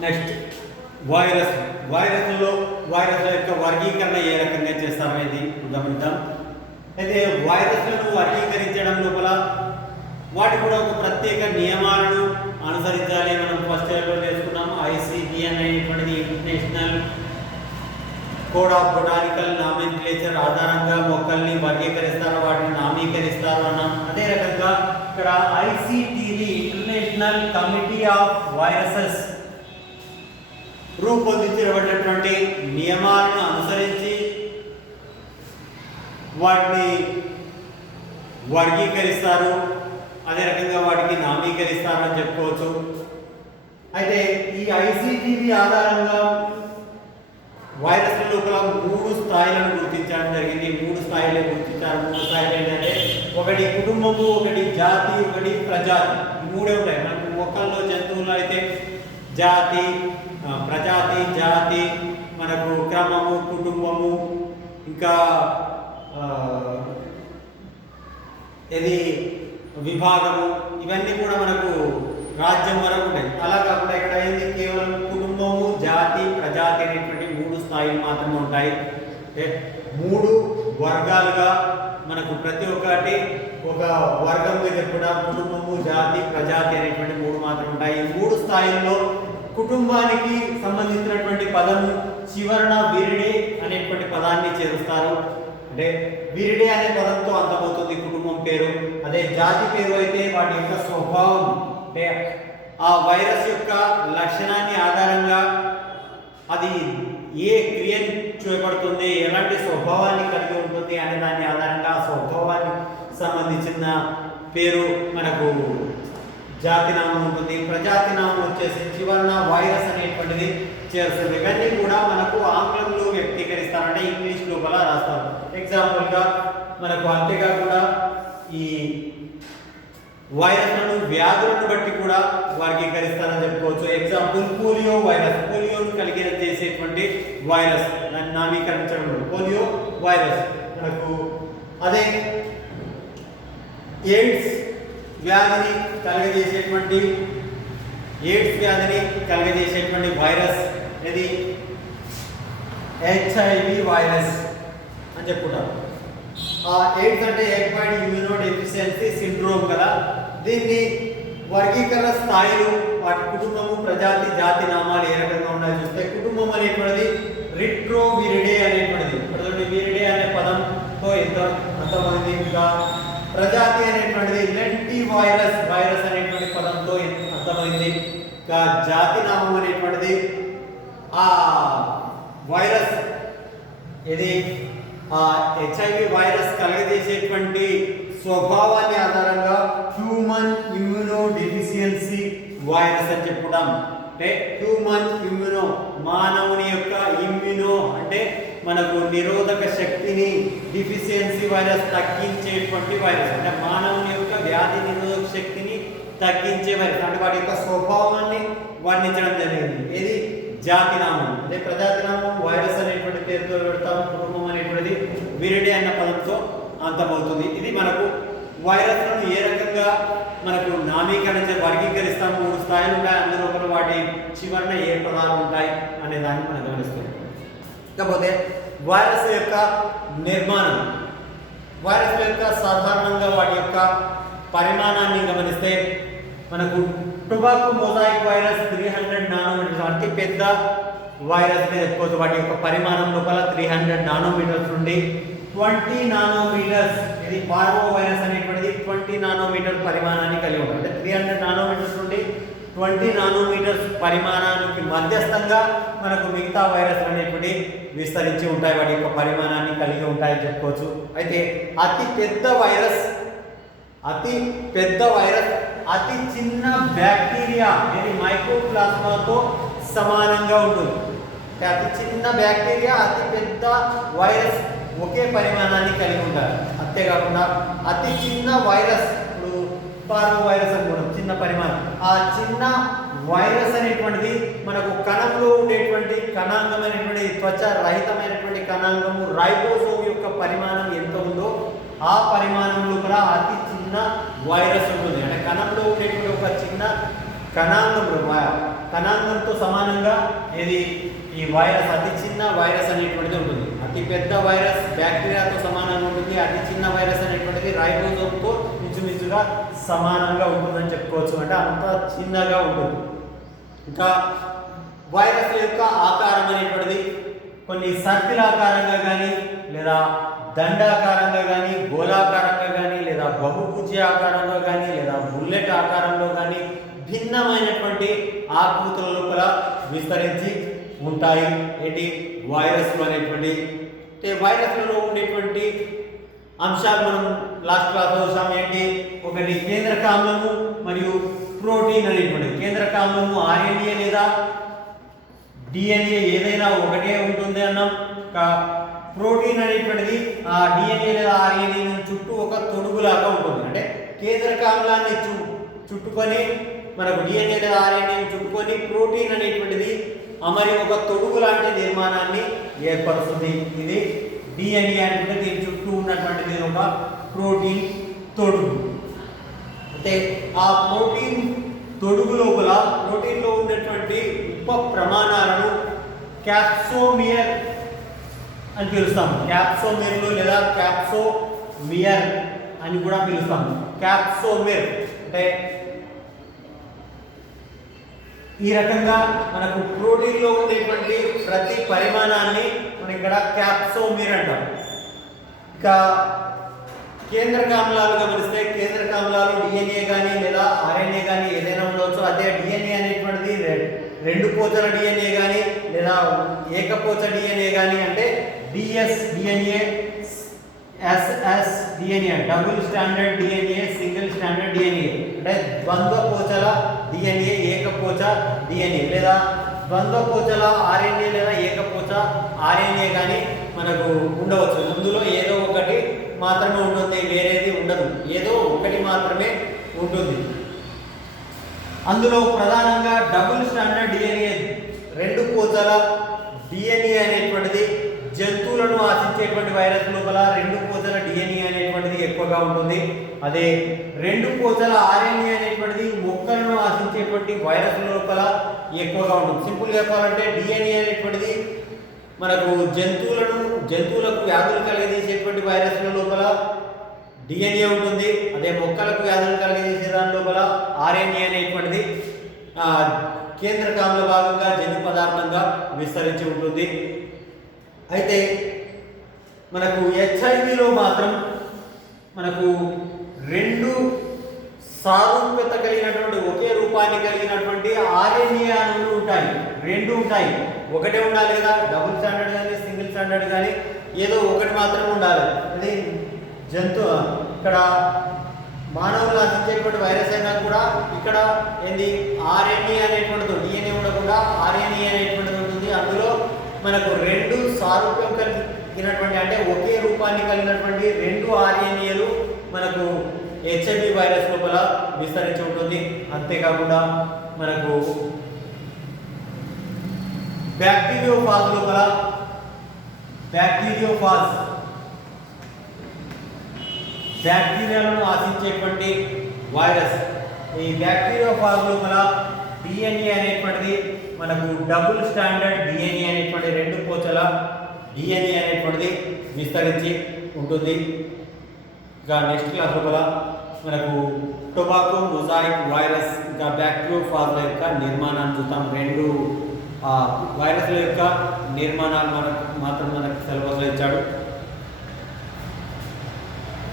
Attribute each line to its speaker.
Speaker 1: Next virus వైరస్లో వైరస్ల యొక్క వర్గీకరణ ఏ రకంగా చేస్తారనేది గమనిద్దాం. అయితే వైరస్లను వర్గీకరించడం లోపల వాటి కూడా ఒక ప్రత్యేక నియమాలను అనుసరించాలి. మనం ఫస్ట్ ఇయర్లో నేర్చుకున్నాం ఐసిబిఎన్ అనేటువంటిది international code of botanical nomenclature ఆధారంగా మొక్కల్ని వర్గీకరిస్తారు వాటిని నామీకరిస్తారు అన్నాం అదే రకంగా ఇక్కడ ICTV international committee of viruses రూపొందించబడినటువంటి నియమాలను అనుసరించి వాటిని వర్గీకరిస్తారు. అదే రకంగా వాటికి నామీకరిస్తారు అని చెప్పుకోవచ్చు. అయితే ఈ ఐసీటీవీ ఆధారంగా వైరస్ లోపల మూడు స్థాయిలను గుర్తించడం జరిగింది. మూడు స్థాయిలు గుర్తించారు. మూడు స్థాయిలు ఏంటంటే ఒకటి కుటుంబము ఒకటి జాతి ఒకటి ప్రజాతి. మూడే ఉంటాయి మనకు మొక్కల్లో జంతువులు అయితే జాతి ప్రజాతి జాతి మనకు క్రమము కుటుంబము ఇంకా ఇది విభాగము ఇవన్నీ కూడా మనకు రాజ్యం వరకు ఉంటాయి. అలా కాకుండా ఇక్కడ ఏంది? కేవలం కుటుంబము జాతి ప్రజాతి అనేటువంటి మూడు స్థాయిలు మాత్రమే ఉంటాయి. మూడు వర్గాలుగా మనకు ప్రతి ఒక్కటి ఒక వర్గం మీద కూడా కుటుంబము జాతి ప్రజాతి అనేటువంటి మూడు మాత్రం ఉంటాయి. ఈ మూడు స్థాయిల్లో కుటుంబానికి సంబంధించినటువంటి పదము చివరన విరిడి అనేటువంటి పదాన్ని చేరుస్తారు. అంటే విరిడే అనే పదంతో అంతమవుతుంది కుటుంబం పేరు. అదే జాతి పేరు అయితే వాటి యొక్క స్వభావం. అంటే ఆ వైరస్ యొక్క లక్షణాన్ని ఆధారంగా అది ఏ క్రియ చూపడుతుంది ఎలాంటి స్వభావాన్ని కలిగి ఉంటుంది అనే దాని ఆధారంగా ఆ స్వభావానికి సంబంధించిన పేరు మనకు జాతి నామం ఉంటుంది. ప్రజాతి నామం వైరస్ అనేటువంటిది చేస్తుంది ఇవన్నీ కూడా మనకు ఆంగ్లంలో వ్యక్తీకరిస్తారంటే ఇంగ్లీష్ లోపల రాస్తారు. ఎగ్జాంపుల్గా మనకు అంతేకాకుండా ఈ వైరస్లను వ్యాధులను బట్టి కూడా వర్గీకరిస్తారని చెప్పుకోవచ్చు. ఎగ్జాంపుల్ పోలియో వైరస్ పోలియోను కలిగిన చేసేటువంటి వైరస్ నవీకరించడం పోలియో వైరస్ మనకు అదే ఎయిడ్స్ వ్యాధిని కలగజేసేటువంటి ఎయిడ్స్ వ్యాధిని కలగజేసేటువంటి వైరస్ ఇది హెచ్ఐవి వైరస్ అని చెప్పుకుంటారు. ఆ ఎయిడ్స్ అంటే ఎక్వైర్డ్ ఇమ్యూనో డెఫిషియన్సీ సిండ్రోమ్ కదా. దీన్ని వర్గీకరణ స్థాయిలు వాటి కుటుంబము ప్రజాతి జాతి నామాలు ఏ రకంగా ఉన్నాయో చూస్తే కుటుంబం అనేటువంటిది రిట్రోవిరిడే అనేటువంటిది ఇప్పుడు విరిడే అనే పదంతో ఎంత అంతమంది ఇంకా ప్రజాతి అనేటువంటిది లెంటి వైరస్ వైరస్ అనేటువంటి పదంతో అర్థమైంది ఇంకా జాతి నామం అనేటువంటిది ఆ వైరస్ ఇది ఆ హెచ్ఐవి వైరస్ కలగజేసేటువంటి స్వభావాన్ని ఆధారంగా హ్యూమన్ ఇమ్యూనో డెఫిషియన్సీ వైరస్ అని చెప్పడం అంటే హ్యూమన్ ఇమ్యూనో మానవుని యొక్క ఇమ్యూనో అంటే మనకు నిరోధక శక్తిని డిఫిషియన్సీ వైరస్ తగ్గించేటువంటి వైరస్ అంటే మానవుని యొక్క వ్యాధి నిరోధక శక్తిని తగ్గించే వైరస్ అంటే వాటి యొక్క స్వభావాన్ని వర్ణించడం జరిగింది. ఇది జాతి అంటే ప్రజాతినామం వైరస్ అనేటువంటి పేరుతో పెడతాం కుటుంబం అన్న పదంతో అంతమవుతుంది. ఇది మనకు వైరస్లను ఏ రకంగా మనకు నామీకరించే వర్గీకరిస్తాం మూడు స్థాయిలు ఉంటాయి అందులో ఒకటి వాటి చివరన ఏ పదాలు ఉంటాయి అనే దాన్ని మనం గమనిస్తాం కాకపోతే వైరస్ యొక్క నిర్మాణం వైరస్ యొక్క సాధారణంగా వాటి యొక్క పరిమాణాన్ని గమనిస్తే మనకు tobacco mosaic virus three hundred nanometers అతి పెద్ద వైరస్ మీద చెప్పుకోవచ్చు వాటి యొక్క పరిమాణం లోపల త్రీ హండ్రెడ్ నానోమీటర్స్ నుండి ట్వంటీ నానోమీటర్స్ ఇది పార్వో వైరస్ అనేటువంటిది ట్వంటీ నానోమీటర్ పరిమాణాన్ని కలిగి ఉంటుంది. అంటే త్రీ హండ్రెడ్ నానోమీటర్స్ నుండి ట్వంటీ నానోమీటర్స్ పరిమాణానికి మధ్యస్థంగా మనకు మిగతా వైరస్ అనేటువంటి విస్తరించి ఉంటాయి. వాటి యొక్క పరిమాణాన్ని కలిగి ఉంటాయని చెప్పుకోవచ్చు. అయితే అతి పెద్ద వైరస్ అతి పెద్ద వైరస్ అతి చిన్న బ్యాక్టీరియా ఇది మైక్రోప్లాస్మాతో సమానంగా ఉంటుంది. అతి చిన్న బ్యాక్టీరియా అతి పెద్ద వైరస్ ఒకే పరిమాణాన్ని కలిగి ఉంటారు అంతేకాకుండా అతి చిన్న వైరస్ ఇప్పుడు పార్వో వైరస్ అనుకోవడం చిన్న పరిమాణం. ఆ చిన్న వైరస్ అనేటువంటిది మనకు కణంలో ఉండేటువంటి కణాంగమైనటువంటి త్వచ రహితమైనటువంటి కణాంగము రైబోసోమ్ యొక్క పరిమాణం ఎంత ఉందో ఆ పరిమాణంలో కూడా అతి చిన్న వైరస్ ఉంటుంది. అంటే కణంలో ఉండేటువంటి ఒక చిన్న కణాంగం కణాంగంతో సమానంగా ఇది ఈ వైరస్ అతి చిన్న వైరస్ అనేటువంటిది ఉంటుంది. అతి పెద్ద వైరస్ బ్యాక్టీరియాతో సమానంగా ఉంటుంది. అతి చిన్న వైరస్ అనేటువంటిది రైబోజోమ్తో ఇంచుమించుగా సమానంగా ఉంటుందని చెప్పుకోవచ్చు. అంటే అంత చిన్నగా ఉంటుంది. ఇంకా వైరస్ యొక్క ఆకారం అనేటువంటిది కొన్ని సర్కిల్ ఆకారంగా కానీ లేదా దండాకారంగా కానీ గోళాకారంగా కానీ లేదా బహుభుజ ఆకారంలో కానీ లేదా బుల్లెట్ ఆకారంలో కానీ భిన్నమైనటువంటి ఆకృతుల లోపల విస్తరించి ఉంటాయి. ఏంటి? వైరస్లు అనేటువంటి వైరస్లలో ఉండేటువంటి అంశాలు మనం లాస్ట్ క్లాస్ చూసాం. ఏంటి? ఒకటి కేంద్రక ఆమ్లము మరియు ప్రోటీన్ అనేటువంటి కేంద్రక ఆమ్లము ఆర్ఎన్ఏ లేదా డిఎన్ఏ ఏదైనా ఒకటే ఉంటుంది అన్నాం. ప్రోటీన్ అనేటువంటిది ఆ డిఎన్ఏ లేదా ఆర్ఎన్ఏ చుట్టూ ఒక తొడుగులాగా ఉంటుంది. అంటే కేంద్రక ఆమ్లాన్ని చు చుట్టుకొని మనకు డిఎన్ఏ లేదా ఆర్ఎన్ఏని చుట్టుకొని ప్రోటీన్ అనేటువంటిది అమరి ఒక తొడుగు లాంటి నిర్మాణాన్ని ఏర్పరుస్తుంది. ఇది డిఎన్ఏ అంటే దీని చుట్టూ ఉన్నటువంటిది ఒక ప్రోటీన్ తొడుగు. అంటే ఆ ప్రోటీన్ తొడుగు లోపల ప్రోటీన్లో ఉన్నటువంటి ఉప ప్రమాణాలను క్యాప్సోమియర్ అని పిలుస్తాము. క్యాప్సోమియర్లు లేదా క్యాప్సోమియర్ అని కూడా పిలుస్తాము. క్యాప్సోమిర్ అంటే ఈ రకంగా మనకు ప్రోటీన్లో ఉండేటువంటి ప్రతి పరిమాణాన్ని మనం ఇక్కడ క్యాప్సోమీర్ అంటాం. ఇంకా కేంద్రక ఆమ్లాలు గమనిస్తే కేంద్రక ఆమ్లాలు డిఎన్ఏ కానీ లేదా ఆర్ఎన్ఏ కానీ ఏదైనా ఉండవచ్చు. అదే డిఎన్ఏ అనేటువంటిది రె- రెండు పోచల డిఎన్ఏ కానీ లేదా ఏకపోచ డిఎన్ఏ కానీ అంటే DS DNA SS DNA double standard DNA single standard DNA అంటే ద్వంద్వ పోచల డిఎన్ఏ ఏకపోచ డిఎన్ఏ లేదా ద్వంద్వ పోచల ఆర్ఎన్ఏ లేదా ఏకపోచ ఆర్ఎన్ఏ కానీ మనకు ఉండవచ్చు. ఇందులో ఏదో ఒకటి మాత్రమే ఉంటుంది వేరేది ఉండదు. ఏదో ఒకటి మాత్రమే ఉంటుంది. అందులో ప్రధానంగా డబుల్ స్టాండర్డ్ డిఎన్ఏ రెండు పోచల డిఎన్ఏ అనేటువంటిది జంతువులను ఆశించేటువంటి వైరస్ లోపల రెండు పూతల డిఎన్ఏ అనేటువంటిది ఎక్కువగా ఉంటుంది. అదే రెండు పూతల ఆర్ఎన్ఏ అనేటువంటిది మొక్కలను ఆశించేటువంటి వైరస్ లోపల ఎక్కువగా ఉంటుంది. సింపుల్ చెప్పాలంటే డిఎన్ఏ అనేటువంటిది మనకు జంతువులను జంతువులకు వ్యాధులు కలిగజేసేటువంటి వైరస్ల లోపల డిఎన్ఏ ఉంటుంది. అదే మొక్కలకు వ్యాధులు కలిగజేసే దాని లోపల ఆర్ఎన్ఏ అనేటువంటిది ఆ, భాగంగా జన్యు పదార్థంగా విస్తరించి ఉంటుంది. అయితే మనకు హెచ్ఐవిలో మాత్రం మనకు రెండు సారూప్యత కలిగినటువంటి ఒకే రూపాన్ని కలిగినటువంటి ఆర్ఎన్ఏ అణువులు ఉంటాయి. రెండు ఉంటాయి. ఒకటే ఉండాలి కదా? డబుల్ స్టాండర్డ్ కానీ సింగిల్ స్టాండర్డ్ కానీ ఏదో ఒకటి మాత్రం ఉండాలి. అది జంతు ఇక్కడ మానవులు అందించేటువంటి వైరస్ అయినా కూడా ఇక్కడ ఏంది? ఆర్ఎన్ఏ అనేటువంటిది డిఎన్ఏ ఉండకుండా ఆర్ఎన్ఏ అనేటువంటిది మనకు రెండు సారూప్యం కలిగినటువంటి అంటే ఒకే రూపాన్ని కలిగినటువంటి రెండు ఆర్ఎన్ఏలు మనకు హెచ్ఐవి వైరస్ లోపల విస్తరించి ఉంటుంది. అంతేకాకుండా మనకు బ్యాక్టీరియోఫాజ్ లోపల బ్యాక్టీరియోఫాజ్ బ్యాక్టీరియాలను ఆశించేటువంటి వైరస్. ఈ బ్యాక్టీరియోఫాజ్ లోపల డిఎన్ఏ అనేటువంటిది మనకు డబుల్ స్టాండర్డ్ డిఎన్ఏ అనేటువంటి రెండు పోచల డిఎన్ఏ అనేటువంటిది విస్తరించి ఉంటుంది. ఇంకా నెక్స్ట్ క్లాస్ లోపల మనకు టొబాకో మొజాయిక్ వైరస్ ఇంకా బ్యాక్టీరియోఫాజ్ల యొక్క నిర్మాణాన్ని చూద్దాం. రెండు వైరస్ల యొక్క నిర్మాణాలు మనకు